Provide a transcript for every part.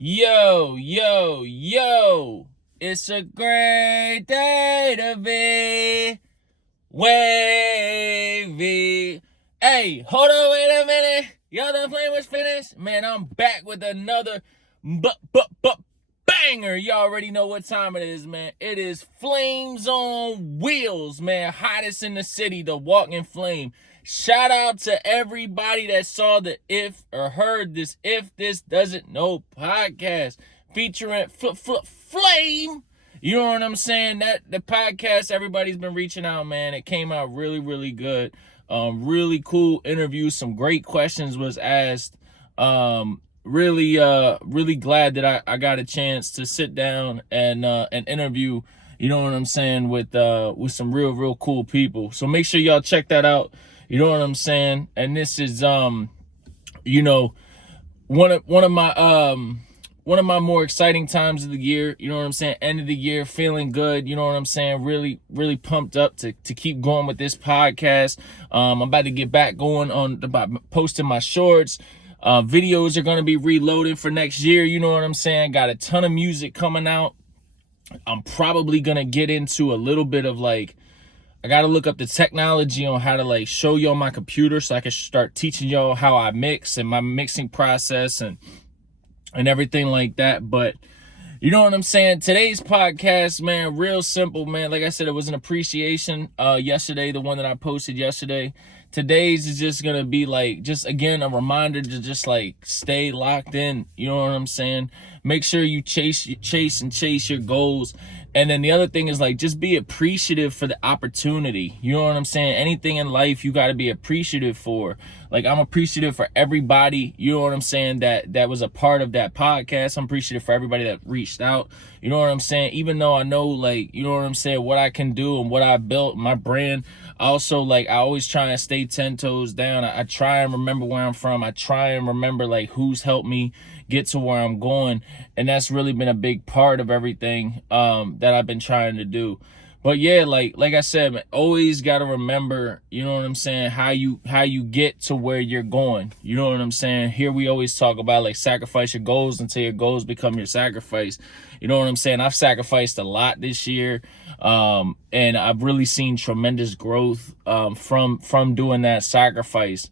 Yo, yo, yo. It's a great day to be wavy. Hey, hold on, wait a minute. Y'all done playing was finished? Man, I'm back with another banger. You already know what time it is, man. It is Flames on Wheels, man. Hottest in the city, the Walking Flame. Shout out to everybody that saw the If or heard this If This Doesn't Know podcast featuring Flame. You know what I'm saying? That the podcast, everybody's been reaching out, man. It came out really, really good. Really cool interview. Some great questions was asked. Really glad that I got a chance to sit down and interview. You know what I'm saying, with some real cool people. So make sure y'all check that out. You know what I'm saying? And this is you know, one of my more exciting times of the year. You know what I'm saying? End of the year, feeling good. You know what I'm saying? Really pumped up to keep going with this podcast. I'm about to get back going about posting my shorts. Videos are going to be reloaded for next year. You know what I'm saying? Got a ton of music coming out. I'm probably going to get into a little bit of I got to look up the technology on how to show y'all my computer so I can start teaching y'all how I mix and my mixing process and everything like that. But you know what I'm saying? Today's podcast, man, real simple, man. Like I said, it was an appreciation yesterday, the one that I posted yesterday. Today's is just gonna be just again a reminder to just stay locked in. You know what I'm saying? Make sure you chase your goals. And then the other thing is just be appreciative for the opportunity. You know what I'm saying? Anything in life you got to be appreciative for. I'm appreciative for everybody, you know what I'm saying, that was a part of that podcast. I'm appreciative for everybody that reached out. You know what I'm saying? Even though I know you know what I'm saying, what I can do and what I built, my brand. Also, I always try and stay 10 toes down. I try and remember where I'm from. I try and remember who's helped me get to where I'm going. And that's really been a big part of everything that I've been trying to do. But yeah, like I said, man, always got to remember, you know what I'm saying, how you get to where you're going. You know what I'm saying? Here we always talk about sacrifice your goals until your goals become your sacrifice. You know what I'm saying? I've sacrificed a lot this year. And I've really seen tremendous growth from doing that sacrifice.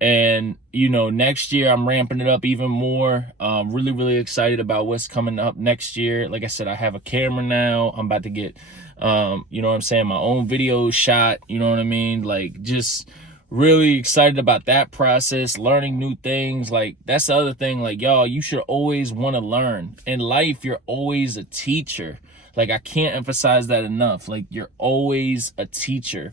And next year I'm ramping it up even more. Really excited about what's coming up next year. Like I said, I have a camera now. I'm about to get you know what I'm saying, my own video shot. You know what I mean? Just really excited about that process, learning new things. That's the other thing. Y'all, you should always want to learn. In life, you're always a teacher. I can't emphasize that enough. You're always a teacher.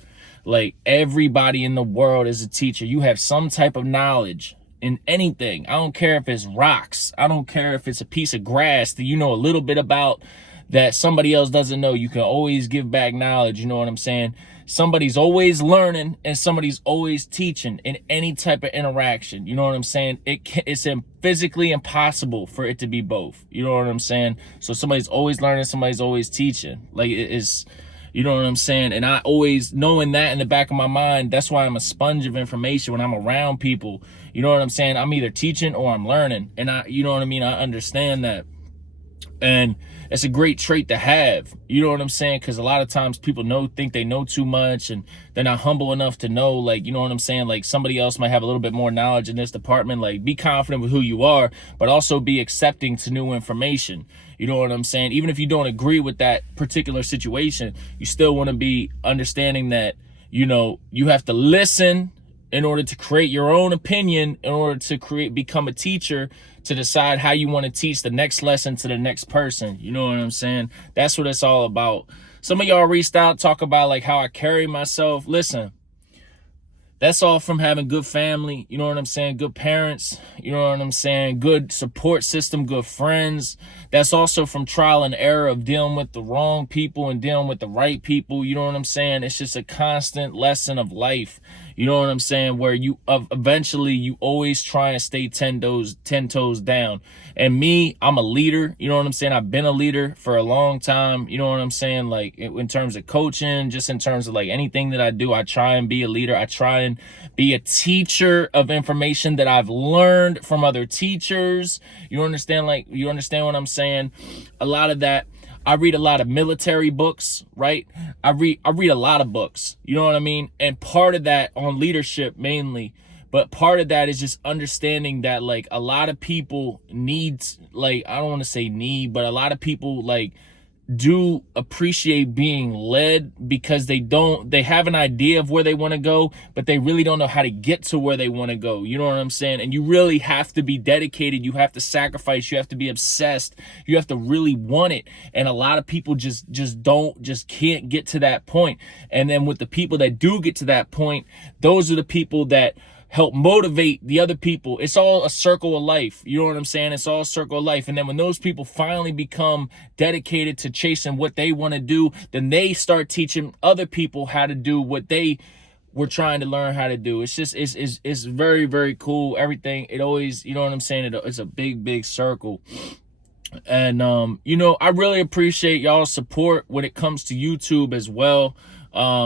Everybody in the world is a teacher. You have some type of knowledge in anything. I don't care if it's rocks. I don't care if it's a piece of grass that you know a little bit about that somebody else doesn't know. You can always give back knowledge. You know what I'm saying? Somebody's always learning and somebody's always teaching in any type of interaction. You know what I'm saying? It's physically impossible for it to be both. You know what I'm saying? So somebody's always learning, somebody's always teaching. It is, you know what I'm saying? And I always, knowing that in the back of my mind, that's why I'm a sponge of information when I'm around people. You know what I'm saying? I'm either teaching or I'm learning. And you know what I mean? I understand that. And it's a great trait to have. You know what I'm saying? Because a lot of times people think they know too much and they're not humble enough to know, you know what I'm saying? Somebody else might have a little bit more knowledge in this department. Be confident with who you are, but also be accepting to new information. You know what I'm saying? Even if you don't agree with that particular situation, you still want to be understanding that, you have to listen in order to create your own opinion, in order to become a teacher, to decide how you want to teach the next lesson to the next person. You know what I'm saying? That's what it's all about. Some of y'all reached out, talk about how I carry myself. Listen, that's all from having good family. You know what I'm saying? Good parents. You know what I'm saying? Good support system, good friends. That's also from trial and error of dealing with the wrong people and dealing with the right people. You know what I'm saying? It's just a constant lesson of life. You know what I'm saying? Where you eventually you always try and stay 10 toes down. And me, I'm a leader. You know what I'm saying? I've been a leader for a long time. You know what I'm saying? Like in terms of coaching, just in terms of like anything that I do, I try and be a leader. I try and be a teacher of information that I've learned from other teachers. You understand? Like, you understand what I'm saying? A lot of that. I read a lot of military books, right? I read a lot of books, you know what I mean? And part of that on leadership mainly, but part of that is just understanding that like a lot of people need, like, I don't want to say need, but a lot of people like do appreciate being led because they have an idea of where they want to go, but they really don't know how to get to where they want to go. You know what I'm saying? And you really have to be dedicated. You have to sacrifice. You have to be obsessed. You have to really want it. And a lot of people just can't get to that point. And then with the people that do get to that point, those are the people that help motivate the other people. It's all a circle of life. You know what I'm saying? It's all a circle of life. And then when those people finally become dedicated to chasing what they want to do, then they start teaching other people how to do what they were trying to learn how to do. It's just, it's very, very cool. Everything, it always, you know what I'm saying? It's a big circle. And, you know, I really appreciate y'all's support when it comes to YouTube as well.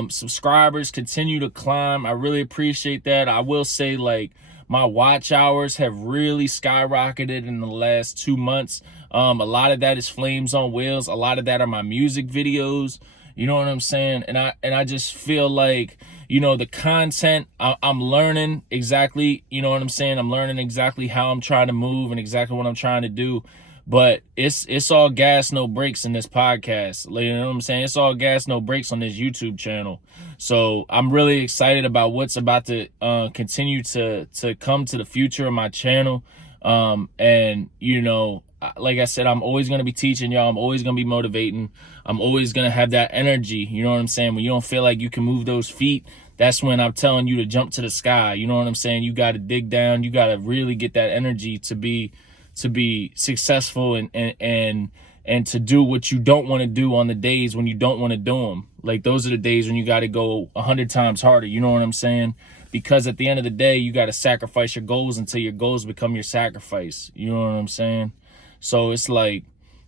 Subscribers continue to climb. I really appreciate that. I will say, like, my watch hours have really skyrocketed in the last 2 months. A lot of that is Flames on Wheels. A lot of that are my music videos. You know what I'm saying? And I just feel like, you know, the content, I'm learning exactly, you know what I'm saying? I'm learning exactly how I'm trying to move and exactly what I'm trying to do. But it's all gas, no brakes in this podcast. You know what I'm saying? It's all gas, no brakes on this YouTube channel. So I'm really excited about what's about to continue to come to the future of my channel. And, you know, like I said, I'm always going to be teaching y'all. I'm always going to be motivating. I'm always going to have that energy. You know what I'm saying? When you don't feel like you can move those feet, that's when I'm telling you to jump to the sky. You know what I'm saying? You got to dig down. You got to really get that energy to be successful and to do what you don't want to do on the days when you don't want to do them. Like, those are the days when you got to go 100 times harder. You know what I'm saying? Because at the end of the day, you got to sacrifice your goals until your goals become your sacrifice. You know what I'm saying? So it's like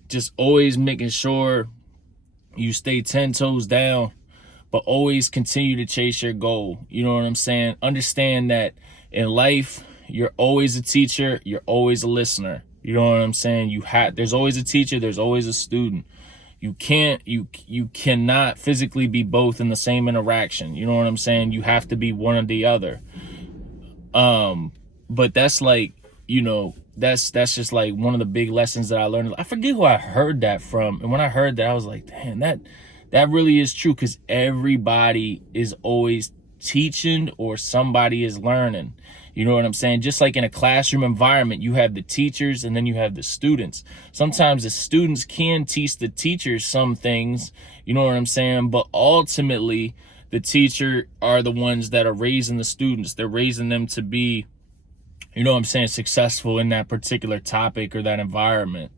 just always making sure you stay 10 toes down, but always continue to chase your goal. You know what I'm saying? Understand that in life, you're always a teacher. You're always a listener. You know what I'm saying? There's always a teacher. There's always a student. You cannot physically be both in the same interaction. You know what I'm saying? You have to be one or the other. But that's like, you know, that's just like one of the big lessons that I learned. I forget who I heard that from. And when I heard that, I was like, damn, that really is true. Cause everybody is always teaching or somebody is learning. You know what I'm saying? Just like in a classroom environment, you have the teachers and then you have the students. Sometimes the students can teach the teachers some things, you know what I'm saying? But ultimately, the teacher are the ones that are raising the students. They're raising them to be, you know what I'm saying, successful in that particular topic or that environment.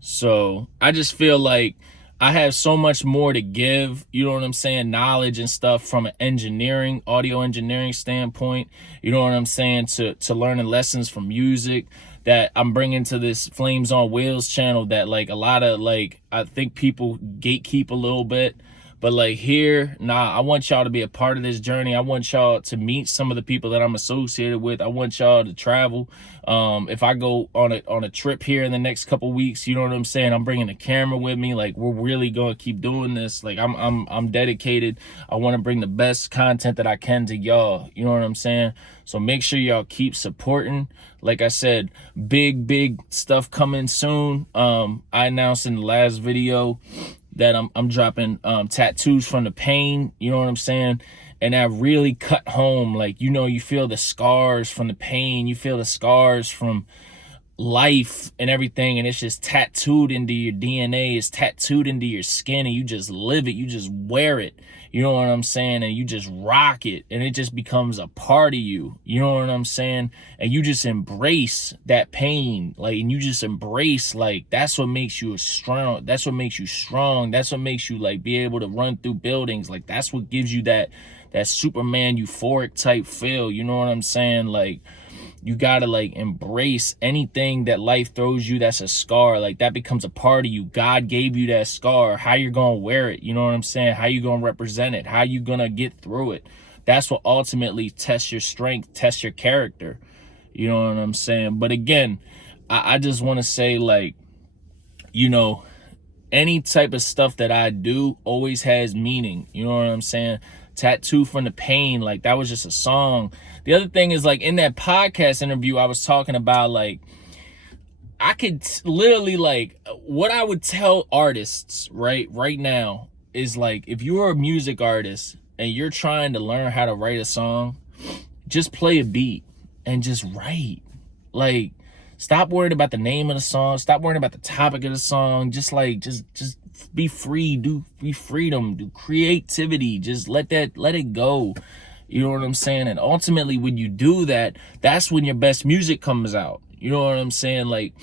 So I just feel like I have so much more to give, you know what I'm saying, knowledge and stuff from an engineering, audio engineering standpoint, you know what I'm saying, to learning lessons from music that I'm bringing to this Flames on Wheels channel that like a lot of like, I think people gatekeep a little bit. But like here, nah, I want y'all to be a part of this journey. I want y'all to meet some of the people that I'm associated with. I want y'all to travel. If I go on a trip here in the next couple weeks, you know what I'm saying? I'm bringing a camera with me. Like, we're really going to keep doing this. Like, I'm dedicated. I want to bring the best content that I can to y'all. You know what I'm saying? So make sure y'all keep supporting. Like I said, big stuff coming soon. I announced in the last video that I'm dropping tattoos from the pain, you know what I'm saying? And that really cut home. Like, you know, you feel the scars from the pain, you feel the scars from life and everything, and it's just tattooed into your DNA, it's tattooed into your skin, and you just live it, you just wear it, you know what I'm saying, and you just rock it, and it just becomes a part of you, you know what I'm saying, and you just embrace that pain, like, and you just embrace, like, that's what makes you strong, that's what makes you strong, that's what makes you, like, be able to run through buildings, like, that's what gives you that Superman euphoric type feel, you know what I'm saying, like, you gotta, like, embrace anything that life throws you that's a scar, like, that becomes a part of you. God gave you that scar. How you're gonna wear it, you know what I'm saying, how you gonna represent it, how you gonna get through it, that's what ultimately tests your strength, tests your character, you know what I'm saying. But again, I just want to say, like, you know, any type of stuff that I do always has meaning, you know what I'm saying. Tattoo from the Pain, like, that was just a song. The other thing is, like, in that podcast interview, I was talking about, like, I could literally, like, what I would tell artists right now is, like, if you're a music artist and you're trying to learn how to write a song, just play a beat and just write. Like, stop worrying about the name of the song, stop worrying about the topic of the song, just, like, just be free, be freedom, do creativity, just let it go, you know what I'm saying. And ultimately, when you do that, that's when your best music comes out, you know what I'm saying. Like,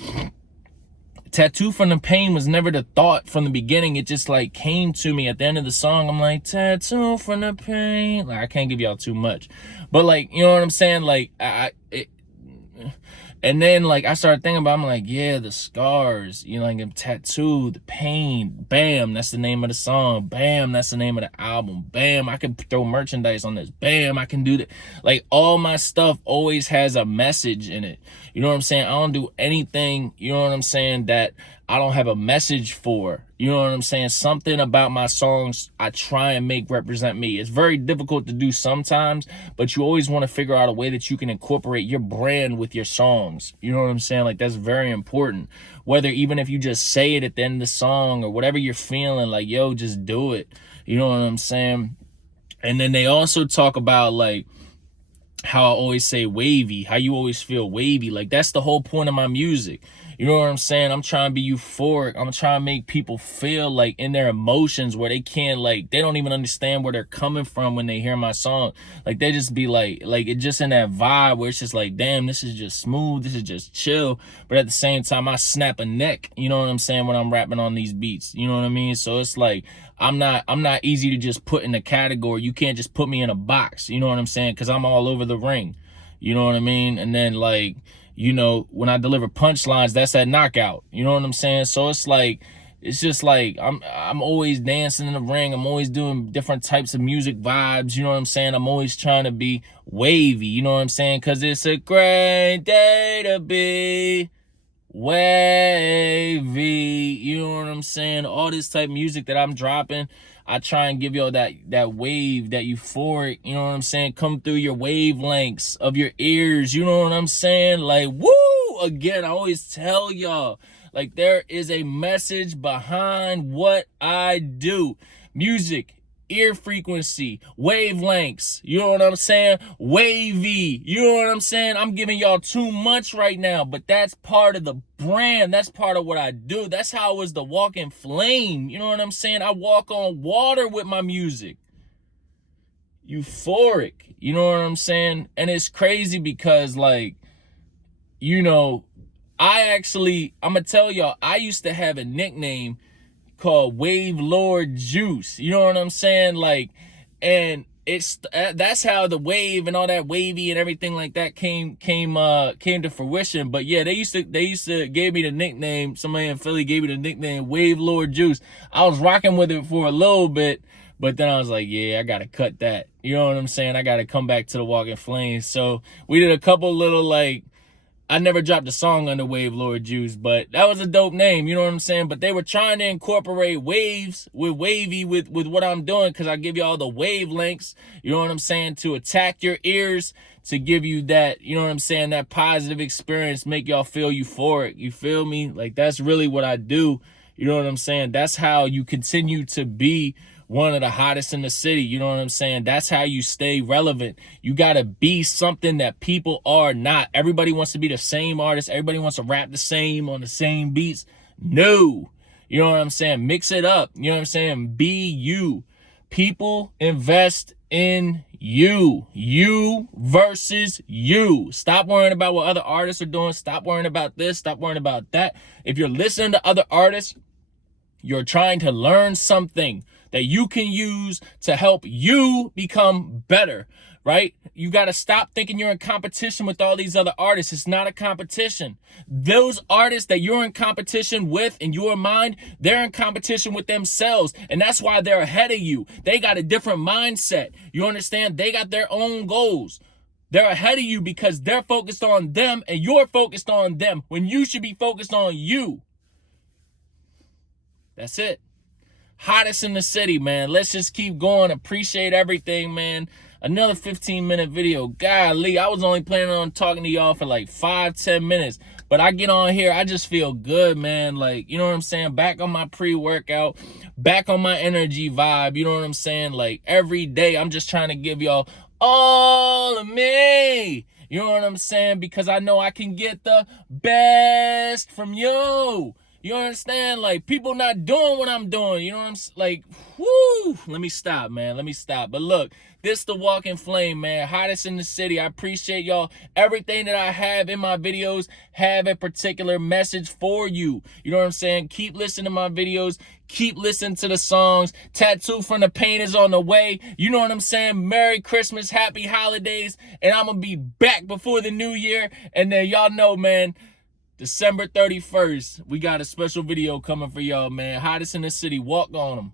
Tattoo from the Pain was never the thought from the beginning, it just, like, came to me at the end of the song. I'm like, tattoo from the pain, like, I can't give y'all too much, but, like, you know what I'm saying, like, and then, like, I started thinking about, I'm like, yeah, the scars, you know, like, I'm tattooed, the pain, bam, that's the name of the song, bam, that's the name of the album, bam, I can throw merchandise on this, bam, I can do that. Like, all my stuff always has a message in it, you know what I'm saying. I don't do anything, you know what I'm saying, that I don't have a message for, you know what I'm saying. Something about my songs I try and make represent me. It's very difficult to do sometimes, but you always want to figure out a way that you can incorporate your brand with your songs, you know what I'm saying. Like, that's very important, whether even if you just say it at the end of the song or whatever you're feeling, like, yo, just do it, you know what I'm saying. And then they also talk about, like, how I always say wavy, how you always feel wavy. Like, that's the whole point of my music, you know what I'm saying. I'm trying to be euphoric, I'm trying to make people feel, like, in their emotions where they can't, like, they don't even understand where they're coming from when they hear my song. Like, they just be like it just in that vibe where it's just like, damn, this is just smooth, this is just chill, but at the same time I snap a neck, you know what I'm saying, when I'm rapping on these beats, you know what I mean. So it's like, I'm not easy to just put in a category. You can't just put me in a box, you know what I'm saying, because I'm all over the ring, you know what I mean. And then, like, you know, when I deliver punchlines, that's that knockout, you know what I'm saying. So it's like, it's just like, I'm always dancing in the ring, I'm always doing different types of music vibes, you know what I'm saying. I'm always trying to be wavy, you know what I'm saying, because it's a great day to be wavy, you know what I'm saying. All this type of music that I'm dropping, I try and give y'all that wave, that euphoric, you know what I'm saying, come through your wavelengths of your ears, you know what I'm saying. Like, woo, again, I always tell y'all, like, there is a message behind what I do. Music, ear frequency, wavelengths, you know what I'm saying, wavy, you know what I'm saying. I'm giving y'all too much right now, but that's part of the brand, that's part of what I do. That's how I was the walking flame, you know what I'm saying. I walk on water with my music, euphoric, you know what I'm saying. And it's crazy because, like, you know, I'm gonna tell y'all, I used to have a nickname called Wave Lord Juice, you know what I'm saying. Like, and it's that's how the wave and all that wavy and everything like that came to fruition. But yeah, they used to give me the nickname, somebody in Philly gave me the nickname Wave Lord Juice. I was rocking with it for a little bit, but then I was like, yeah, I gotta cut that, you know what I'm saying. I gotta come back to the Walking Flames. So we did a couple little, like, I never dropped a song under Wave Lord Juice, but that was a dope name, you know what I'm saying. But they were trying to incorporate waves with wavy with what I'm doing, because I give you all the wavelengths, you know what I'm saying, to attack your ears, to give you that, you know what I'm saying, that positive experience, make y'all feel euphoric, you feel me. Like, that's really what I do, you know what I'm saying. That's how you continue to be one of the hottest in the city. You know what I'm saying? That's how you stay relevant. You got to be something that people are not. Everybody wants to be the same artist. Everybody wants to rap the same on the same beats. No. You know what I'm saying? Mix it up. You know what I'm saying? Be you. People invest in you. You versus you. Stop worrying about what other artists are doing. Stop worrying about this. Stop worrying about that. If you're listening to other artists, you're trying to learn something that you can use to help you become better, right? You got to stop thinking you're in competition with all these other artists. It's not a competition. Those artists that you're in competition with in your mind, they're in competition with themselves. And that's why they're ahead of you. They got a different mindset. You understand? They got their own goals. They're ahead of you because they're focused on them and you're focused on them when you should be focused on you. That's it. Hottest in the city, man. Let's just keep going. Appreciate everything, man. Another 15-minute video. Golly, I was only planning on talking to y'all for like 5-10 minutes. But I get on here, I just feel good, man. Like, you know what I'm saying? Back on my pre-workout. Back on my energy vibe. You know what I'm saying? Like, every day, I'm just trying to give y'all all of me. You know what I'm saying? Because I know I can get the best from you. You understand? Like, people not doing what I'm doing. You know what I'm like? Whoo! Let me stop, man. Let me stop. But look, this the Walking Flame, man. Hottest in the city. I appreciate y'all. Everything that I have in my videos have a particular message for you. You know what I'm saying? Keep listening to my videos. Keep listening to the songs. Tattoo from the Pain is on the way. You know what I'm saying? Merry Christmas. Happy holidays. And I'm going to be back before the new year. And then y'all know, man, December 31st, we got a special video coming for y'all, man. Hottest in the city. Walk on them.